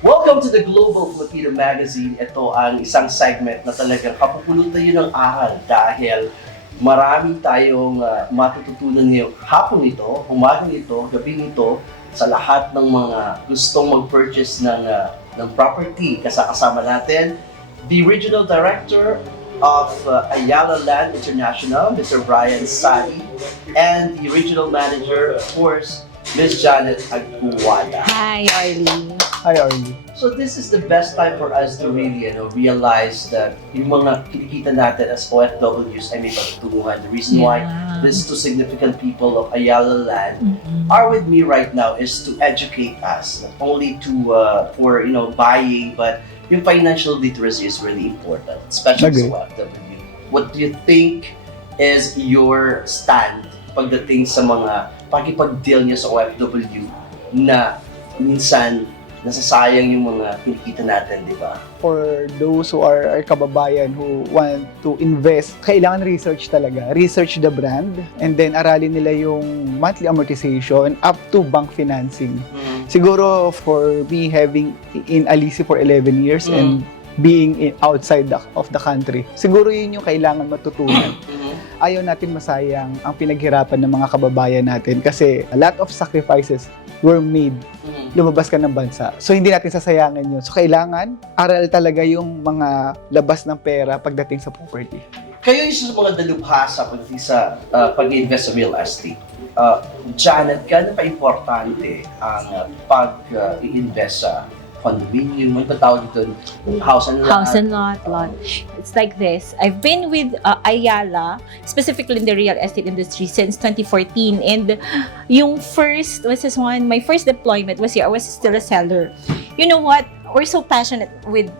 Welcome to the Global Filipino Magazine. Ito ang isang segment na talagang kapupulutan yun ng aral dahil marami tayong matututunan ngayong hapon ito, umagang ito, gabing ito sa lahat ng mga gustong mag-purchase ng property. Kasama natin the Regional Director of Ayala Land International, Mr. Brian Sadie, and the Regional Manager, of course, Ms. Janeth Aguada. Hi, Arlie. Hi, Arlie. So this is the best time for us to really, realize that yung mga kinikita natin as OFWs ay may patutunguhan. The reason why these two significant people of Ayala Land are with me right now is to educate us, not only for buying, but yung financial literacy is really important, especially sa OFW. What do you think is your stand pagdating sa mga pakipag-deal niya sa OFW na minsan nasasayang yung mga kinikita natin, di ba? For those who are our kababayan who want to invest, kailangan research talaga. Research the brand and then aralin nila yung monthly amortization up to bank financing. Siguro for me having in Alici for 11 years and being outside of the country, siguro yun yung kailangan matutunan. Ayaw natin masayang ang pinaghirapan ng mga kababayan natin kasi a lot of sacrifices were made. Lumabas ka ng bansa. So, hindi natin sasayangan yun. So, kailangan aral talaga yung mga labas ng pera pagdating sa property. Kayo isa sa mga dalubhasa pagdating sa pag-invest sa real estate. Janet, gaano pa importante ang pag-invest sa condominium, may patawag dito, house and lot. House and lot. It's like this. I've been with Ayala, specifically in the real estate industry, since 2014. And yung my first deployment was here. I was still a seller. You know what? We're so passionate with,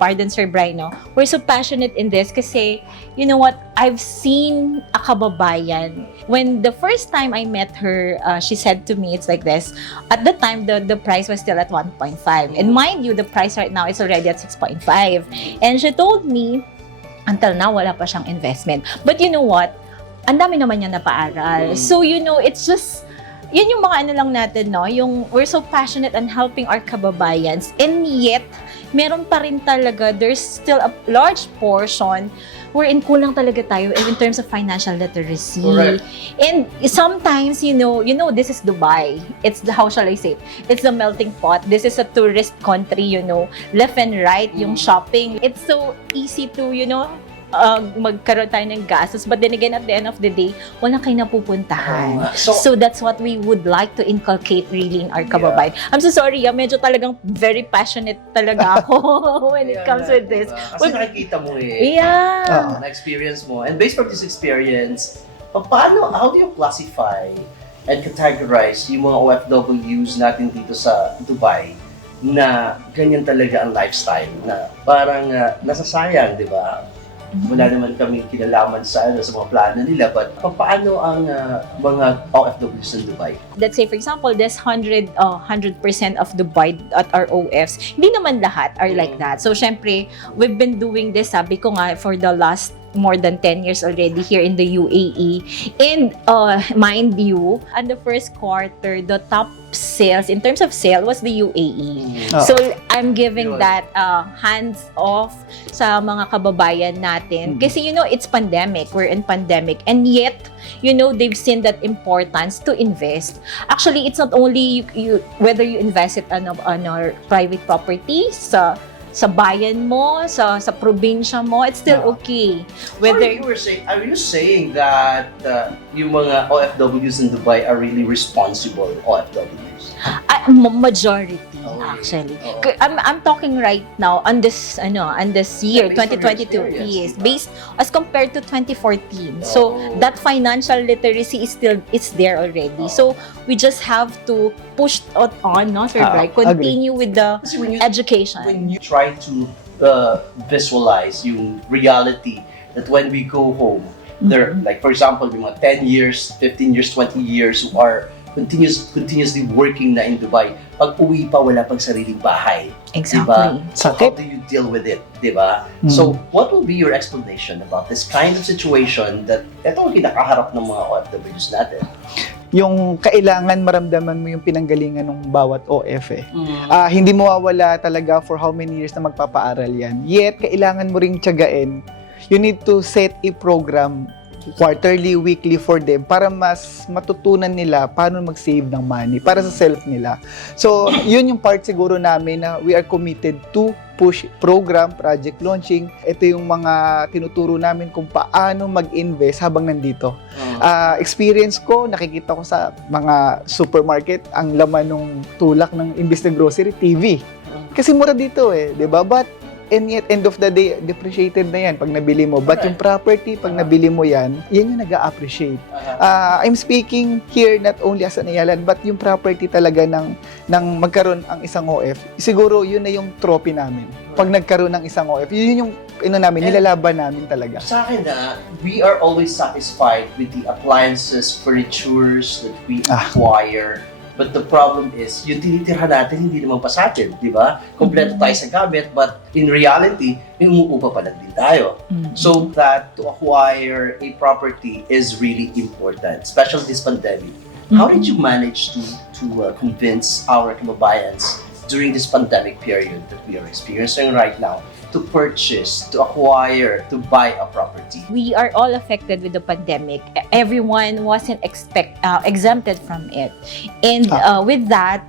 pardon Sir Brian, no? We're so passionate in this kasi, you know what? I've seen a kababayan. When the first time I met her, she said to me, it's like this. At the time, the price was still at 1.5. And mind you, the price right now is already at 6.5. And she told me, until now, wala pa siyang investment. But you know what? Ang dami naman niya napaaral. So, it's just, yun yung mga ano lang natin, no? Yung we're so passionate on helping our kababayans, and yet, meron pa rin talaga, there's still a large portion wherein kulang talaga tayo in terms of financial literacy. Correct. And sometimes, this is Dubai. It's how shall I say? It's the melting pot. This is a tourist country, left and right, yung shopping. It's so easy to, magkaroon tayo ng gastos. But then again, at the end of the day, wala kayo napupuntahan. So that's what we would like to inculcate really in our kababayan. I'm so sorry, medyo talagang very passionate talaga ako when it comes with this. Kasi nakikita mo na-experience mo. And based from this experience, how do you classify and categorize yung mga OFWs natin dito sa Dubai na ganyan talaga ang lifestyle na parang nasasayang, di ba? Wala naman kami kinalaman sa mga plano nila, but paano ang mga OFWs ng Dubai? Let's say, for example, this 100% of Dubai at our OFs, hindi naman lahat are like that. So, syempre, we've been doing this, sabi ko nga, for the last more than 10 years already here in the UAE. And mind you, in the first quarter, the top sales, in terms of sale, was the UAE. So, I'm giving that hands off sa mga kababayan natin. Kasi, it's pandemic. We're in pandemic. And yet, they've seen that importance to invest. Actually, it's not only you whether you invest it on our private properties, sa bayan mo, sa probinsya mo, it's still okay. Whether are you saying that yung mga OFWs in Dubai are really responsible OFWs? Majority, actually. I'm talking right now on this year, 2022. Yes, based as compared to 2014. So that financial literacy is there already. So we just have to push it on, no, Sir Brian? Continue with the education. When you try to visualize yung reality that when we go home, there, like for example, yung mga 10 years, 15 years, 20 years who are continuously working na in Dubai, pag uwi pa, wala pang sariling bahay. Exactly. Diba? So how do you deal with it? Diba? So what will be your explanation about this kind of situation that ito ang kinakaharap ng mga OFWs natin? yung kailangan maramdaman mo yung pinanggalingan ng bawat OF eh. Hindi mawawala talaga for how many years na magpapaaral yan. Yet, kailangan mo ring tiyagain. You need to set a program quarterly, weekly for them para mas matutunan nila paano mag-save ng money para sa self nila. So, yun yung part siguro namin na we are committed to push program, project launching. Ito yung mga tinuturo namin kung paano mag-invest habang nandito. Experience ko, nakikita ko sa mga supermarket, ang laman ng tulak ng imbis na grocery, TV. Kasi mura dito eh, di ba? But and yet, end of the day, depreciated na yan pag nabili mo. But yung property, pag nabili mo yan, yan yung nag-a-appreciate. I'm speaking here not only as an Ayala, but yung property talaga ng magkaroon ang isang OF, siguro yun na yung trophy namin. Pag nagkaroon ng isang OF, yun yung nilalaban namin talaga. Sa akin we are always satisfied with the appliances, furnitures that we acquire. But the problem is, yung tinitirhan natin, hindi naman pa sa atin, di ba? Kompleto tayo sa gamit, but in reality, umuupa pa lang din tayo. So that to acquire a property is really important, especially this pandemic. How did you manage to convince our kababayans during this pandemic period that we are experiencing right now to purchase, to acquire, to buy a property? We are all affected with the pandemic. Everyone wasn't exempted from it. And with that,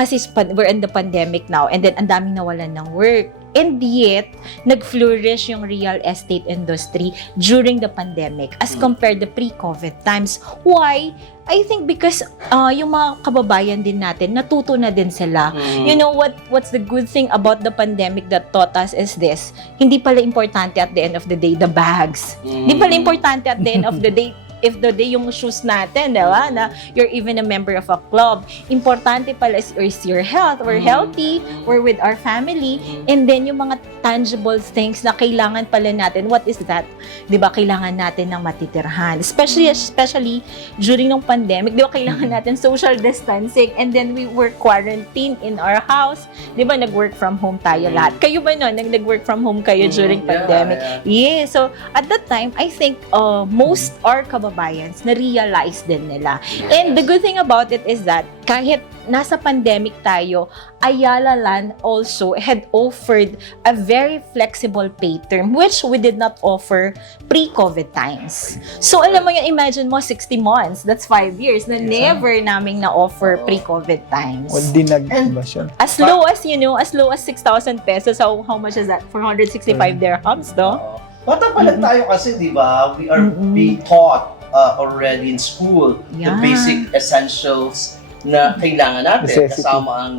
kasi we're in the pandemic now, and then ang daming nawalan ng work. And yet, nag-flourish yung real estate industry during the pandemic as compared to pre-COVID times. Why? I think because yung mga kababayan din natin, natuto na din sila. You know, what's the good thing about the pandemic that taught us is this: hindi pala importante at the end of the day, the bags. Hindi pala importante at the end of the day, if the day yung shoes natin, diba? Na you're even a member of a club. Importante pala is your health. We're healthy, we're with our family, and then yung mga tangible things na kailangan pala natin, what is that? Diba? Kailangan natin ng matitirhan. Especially during ng pandemic, diba? Kailangan natin social distancing, and then we were quarantined in our house. Diba? Nag-work from home tayo lahat. Kayo ba no? Nag-work from home kayo during pandemic? Yeah. So, at that time, I think most our kababayans na-realize din nila. And the good thing about it is that kahit nasa pandemic tayo, Ayala Land also had offered a very flexible pay term which we did not offer pre-COVID times. So alam mo yung imagine mo 60 months, that's 5 years na never naming na-offer pre-COVID times. Dinag ba siya? As low as, as low as 6,000 pesos. So how much is that? 465 dirhams, no? Bata pa lang tayo kasi, di ba? We are being taught already in school the basic essentials na kailangan natin, kasama ang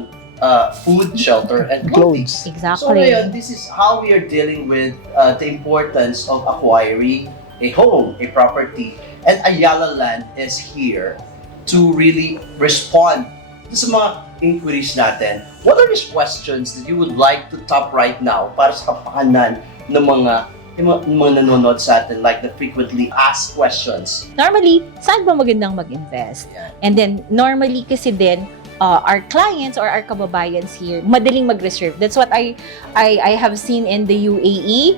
food, shelter, and clothes. Exactly. So ngayon, this is how we are dealing with the importance of acquiring a home, a property. And Ayala Land is here to really respond to sa mga inquiries natin. What are these questions that you would like to top right now para sa kapakanan ng mga nanonood sa atin, like the frequently asked questions? Normally, saan ba magandang mag-invest? And then, normally kasi din, our clients or our kababayans here, madaling mag-reserve. That's what I have seen in the UAE.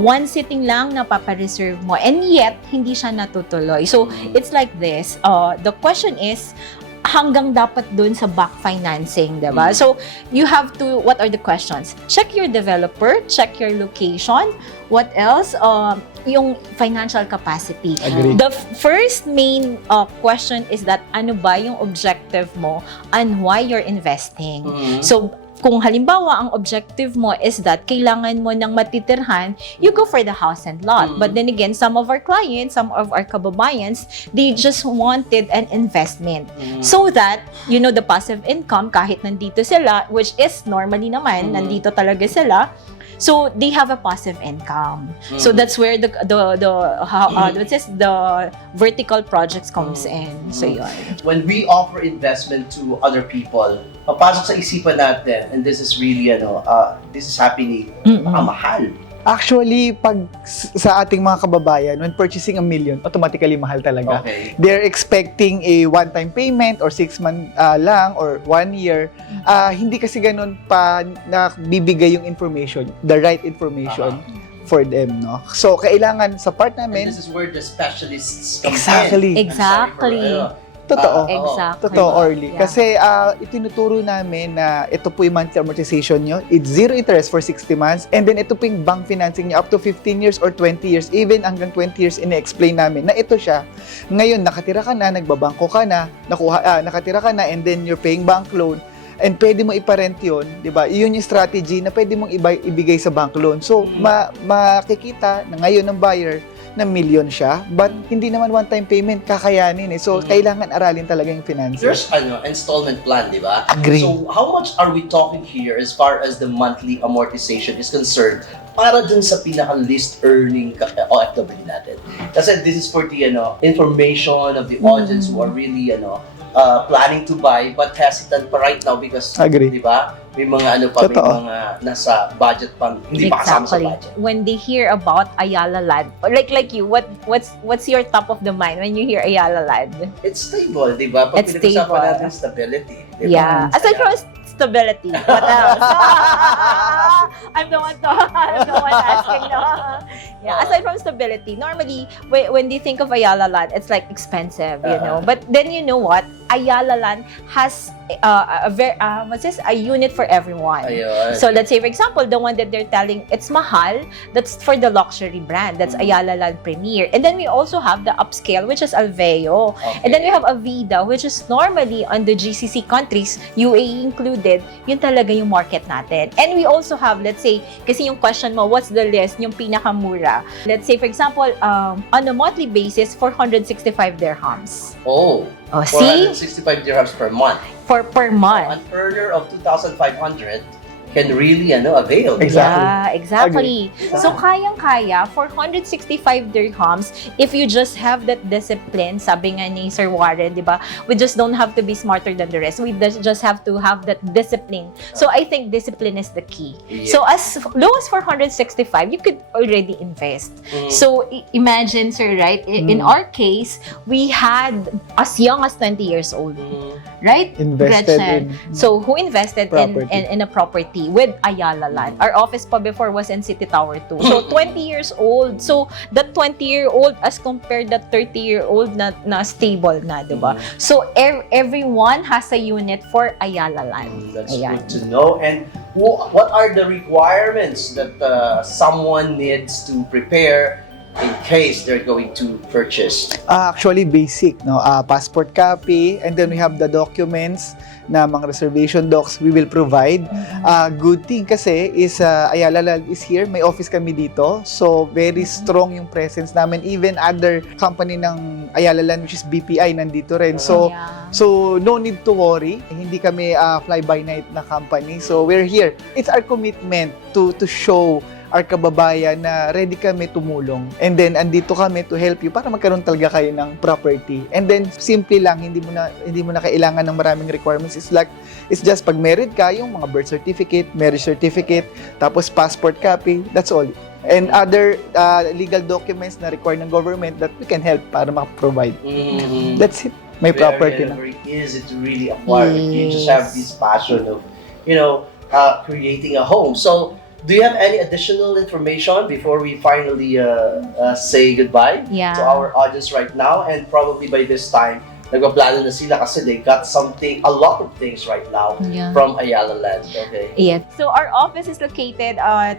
One sitting lang napapareserve mo, and yet, hindi siya natutuloy. So, it's like this. The question is, hanggang dapat dun sa back financing, diba? So, you have to, what are the questions? Check your developer, check your location. What else? Yung financial capacity. Agreed. The first main question is that ano ba yung objective mo and why you're investing. So, kung halimbawa ang objective mo is that kailangan mo ng matitirhan, you go for the house and lot. But then again, some of our clients, some of our kababayans, they just wanted an investment. So that, the passive income, kahit nandito sila, which is normally naman, nandito talaga sila, so they have a passive income. So that's where the vertical projects comes in. So yun. When we offer investment to other people, papasok sa isipan natin, and this is really this is happening, mahal. Actually, pag sa ating mga kababayan, when purchasing $1 million, automatically mahal talaga. Okay. They're expecting a one-time payment or 6 months lang or 1 year. Hindi kasi ganun pa bibigay yung information, the right information for them, no? So, kailangan sa part namin... And this is where the specialists come Exactly. in. Exactly. Totoo. Exactly. Totoo, Orly. Yeah. Kasi itinuturo namin na ito po yung monthly amortization nyo. It's zero interest for 60 months. And then ito po yung bank financing nyo up to 15 years or 20 years. Even hanggang 20 years, ina-explain namin na ito siya. Ngayon, nakatira ka na, nagbabangko ka na, nakatira ka na, and then you're paying bank loan. And pwede mo iparent yun, di ba? Yun yung strategy na pwede mong ibigay sa bank loan. So, makikita na ngayon ng buyer na million siya, but hindi naman one-time payment kakayanin eh. So, kailangan aralin talaga yung finances. There's installment plan, di ba? Agree. So, how much are we talking here as far as the monthly amortization is concerned para dun sa pinaka-least earning OFW natin? Kasi this is for the information of the audience who are really planning to buy but hesitant pa right now because, Agree. di ba? May mga may mga nasa budget pang hindi pa kasama sa budget. When they hear about Ayala Land, like you, what's your top of the mind when you hear Ayala Land? It's stable, di ba? Pag It's pinag-usapan stable. natin stability. Di ba? Yeah. Aside from stability, what else? I'm the one asking. No? Yeah. Aside from stability, normally when they think of Ayala Land, it's like expensive, you know. But then you know what? Ayala Land has a unit for everyone. Ayun. So let's say, for example, the one that they're telling it's mahal, that's for the luxury brand. That's Ayala Land Premier. And then we also have the upscale, which is Alveo. Okay. And then we have Avida, which is normally on the GCC countries, UAE included, yun talaga yung market natin. And we also have, let's say, kasi yung question mo, what's the list, yung pinakamura? Let's say, for example, on a monthly basis, 465 dirhams. Oh, See? 465 dirhams per month. Per month. An earner of 2,500 can really avail. di ba? Exactly. Yeah, exactly. Agree. So, kayang-kaya, 465 dirhams, if you just have that discipline, sabi nga ni Sir Warren, di ba? We just don't have to be smarter than the rest. We just have to have that discipline. So, I think discipline is the key. Yeah. So, as low as 465, you could already invest. So, imagine, sir, right? In our case, we had as young as 20 years old. Right? Invested Gretchen. in So, who invested property. in a property with Ayala Land? Our office pa before was in City Tower 2. So, 20 years old. So, that 20-year-old as compared that 30-year-old na stable na, diba? So, everyone has a unit for Ayala Land. That's Ayan. good to know. And what are the requirements that someone needs to prepare in case they're going to purchase? Actually basic, no? Passport copy, and then we have the documents na mga reservation docs we will provide. Good thing kasi is Ayala Land is here, may office kami dito, so very strong yung presence namin. Even other company ng Ayala Land, which is BPI, nandito rin. So no need to worry, hindi kami fly-by-night na company, so we're here. It's our commitment to show our kababayan na ready kami tumulong. And then, andito kami to help you para magkaroon talaga kayo ng property. And then, simple lang, hindi mo na kailangan ng maraming requirements. It's just pag married ka, yung mga birth certificate, marriage certificate, tapos passport copy, that's all. And other legal documents na required ng government that we can help para maka-provide. That's it. May property na. Very easy to really acquire. You just have this passion of, creating a home. So, do you have any additional information before we finally say goodbye Yeah. to our audience right now? And probably by this time, nagpaplano na sila kasi they got a lot of things right now from Ayala Land. Okay. Yeah. So our office is located at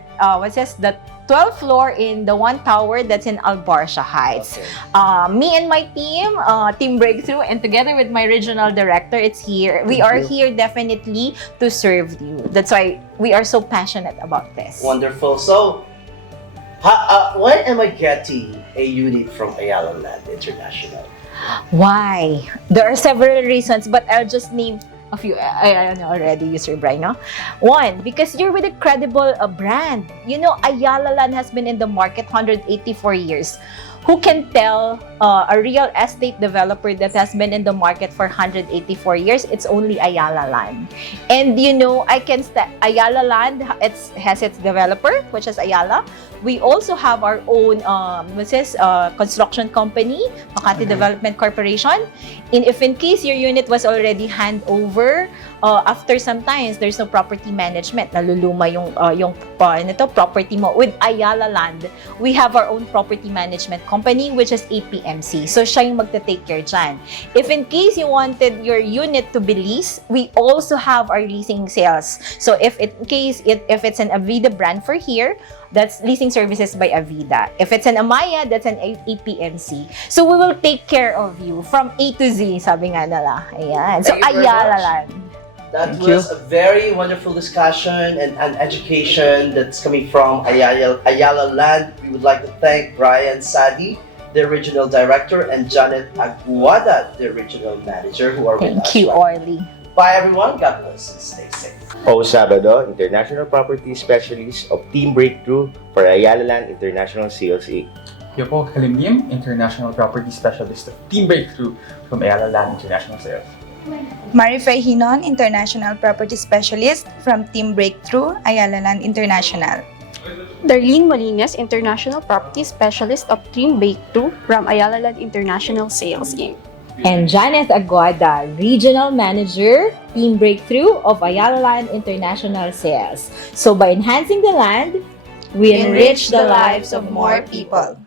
the 12th floor in the one tower that's in Al Barsha Heights. Okay. Me and my team, Team Breakthrough, and together with my regional director, it's here. We are here definitely to serve you. That's why we are so passionate about this. Wonderful. So, why am I getting a unit from Ayala Land International? Why? There are several reasons, but I'll just name a few. I know already, Sir Brian. No? One, because you're with a credible brand. You know, Ayala Land has been in the market 184 years. Who can tell a real estate developer that has been in the market for 184 years? It's only Ayala Land. And Ayala Land has its developer, which is Ayala. We also have our own construction company, Makati Development Corporation. If in case your unit was already hand over, after sometimes there's no property management, naluluma yung property mo. With Ayala Land, we have our own property management company, which is APMC. So siya yung magta-take care dyan. If in case you wanted your unit to be leased, we also have our leasing sales. So if it's an Avida brand for here, that's leasing services by Avida. If it's an Amaya, that's an APMC. So we will take care of you from A to Z, sabi nga nila. Ayan. So Thank you very Ayala much. Land. That Thank was a very wonderful discussion and an education that's coming from Ayala Land. We would like to thank Brian Sadie, the regional director, and Janeth Aguada, the regional manager, who are with us. Thank you, Orly. Bye everyone. God bless and stay safe. O Sabado, International Property Specialist of Team Breakthrough for Ayala Land International Sales Inc. Yo po, Kalimim, International Property Specialist of Team Breakthrough from Ayala Land International Sales. Marifay Hinon, International Property Specialist from Team Breakthrough, Ayala Land International. Darlene Molines, International Property Specialist of Team Breakthrough from Ayala Land International Sales Inc. And Janeth Aguada, Regional Manager, Team Breakthrough of Ayala Land International Sales. So by enhancing the land, we enrich the lives of more people.